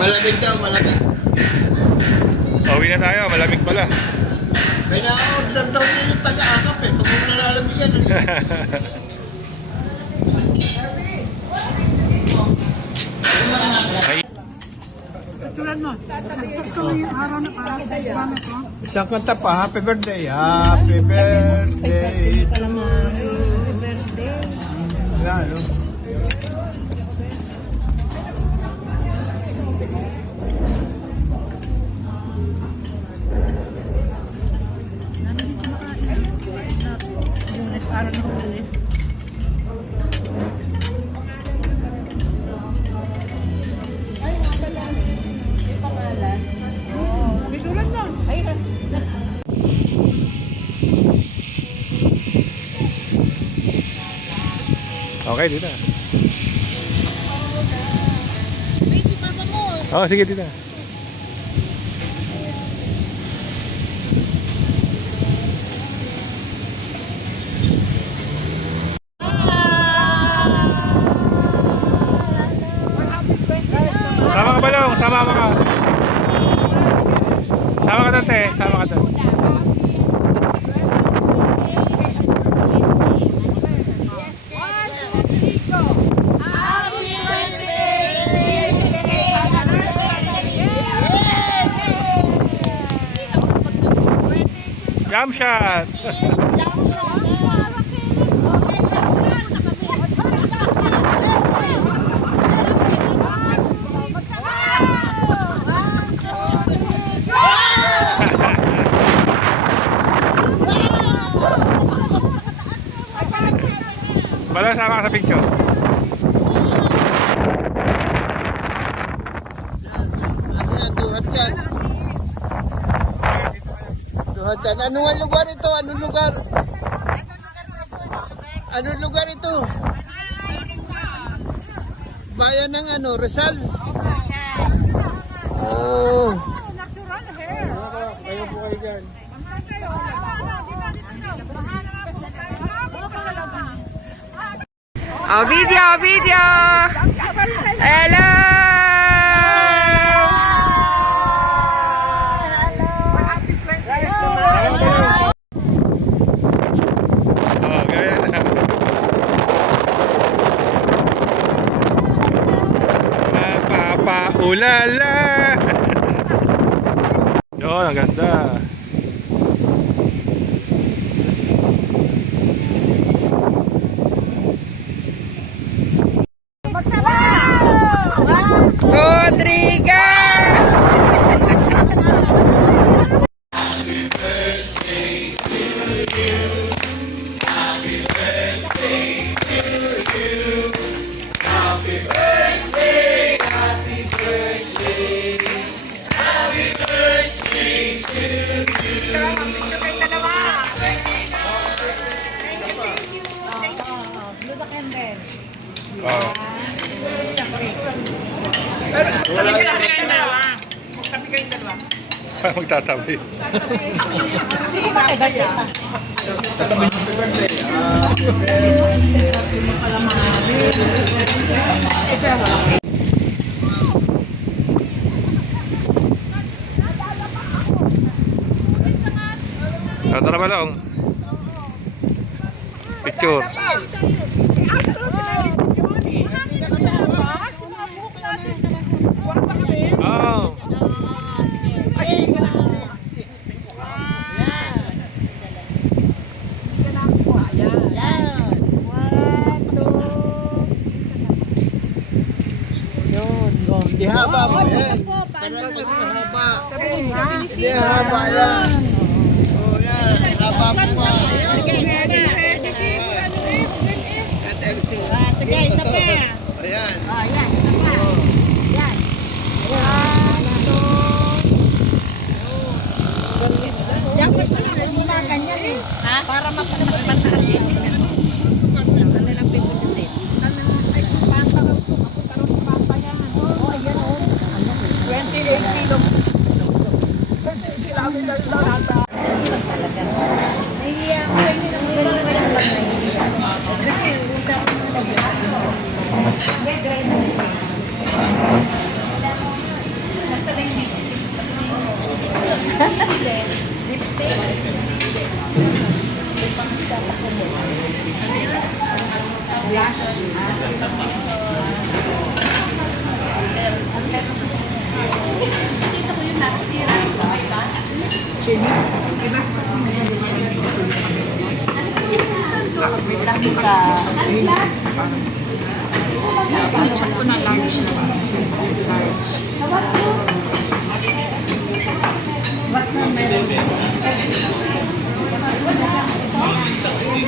Malamig daw, malamig. Pauwi na tayo, malamig pala. Kaya order daw niya yung taga-akap eh. Pag mo nalalamigan eh. Tulad mo, sakto yung araw na parang gamit mo. Isang kanta pa, happy birthday. Happy birthday. Happy birthday. Wala, no? Araw na huli. Ay, nga pala. May pangalan. Oo. May sulat na. Ay, Okay, dito. wait, si papa mo. Oh, sige, dito. Sama ka ba lang? Sama ka. Sama ka doon, te. Sama ka doon. Jump shot! Bala, sama ka sa picture. Duhat yan. Duhat yan. Anong lugar ito? Anong lugar? Anong lugar ito? Bayan ng ano? Rizal? Oh. Natural hair. Kayo po kayo dyan. Oh, video! Hello! Oh, gaya na. Ulala! Yun, ang ganda. Rodrigo! Blue the candle. Oh. Parang magtatabi. Sige ba kay birthday pa? Tara ba lang? Picture. Oh. Ihaba mo yan. Kailangan sa haba. Hindi haba yan. Oh, yan. Haba mo pa. Sige, isa pa. Ayan. Ayan, isa pa. Yan. Dapat pala gumaganyan eh. Ha? Para mataas yun. Ano lang piputin? Ano? Ay, pampa ka ito. Mapunta rin sa pampa yan. Oo, ayan o. 28 kilo. Kilometers lang nasa. Nahihiya ako sa inyo ng ganyan ko lang nahihiya. Kasi usap ko na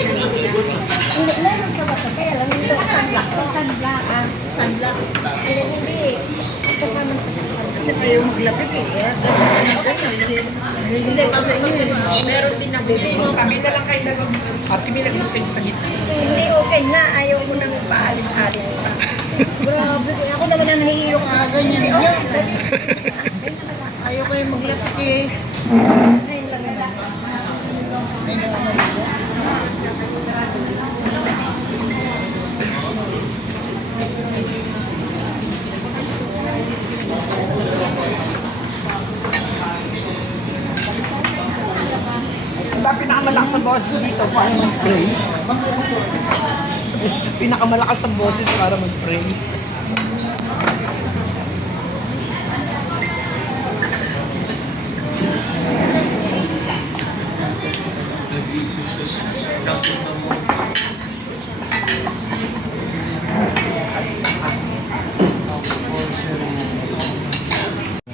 Hindi, meron sa bata. Kaya lang, ito sunblock. Sunblock, ah. Sunblock. Hindi. Kasama na kasi sunblock. Kasi ayaw maglapit eh. Hindi pa sa inyo. Meron din na bili. Kami na lang kayo dalawa. At kami lang kayo sa gitna. Hindi, okay na. Ayaw ko nang paalis-alis pa. Grabe. Ako naman na nahihiro ka. Ganyan niya. Ayaw kayo maglapit eh. Ayun lang na. Diba pinakamalakas ang boses dito para mag-pray? Pinakamalakas ang boses para mag-pray.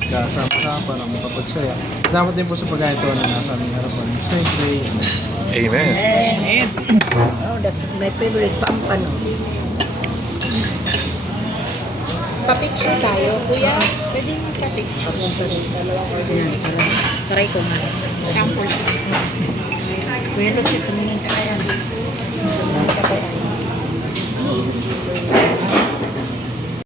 Kasama-sama para makapagsaya. Salamat din po sa pagkaito na nasa aming harapan. Siyempre, Amen. Oh, that's my favorite pampano. Pa-picture tayo, kuya. Pwede mo pa-picture. Try ko nga. Sample. Kuya, kasi tumingin ka kaya.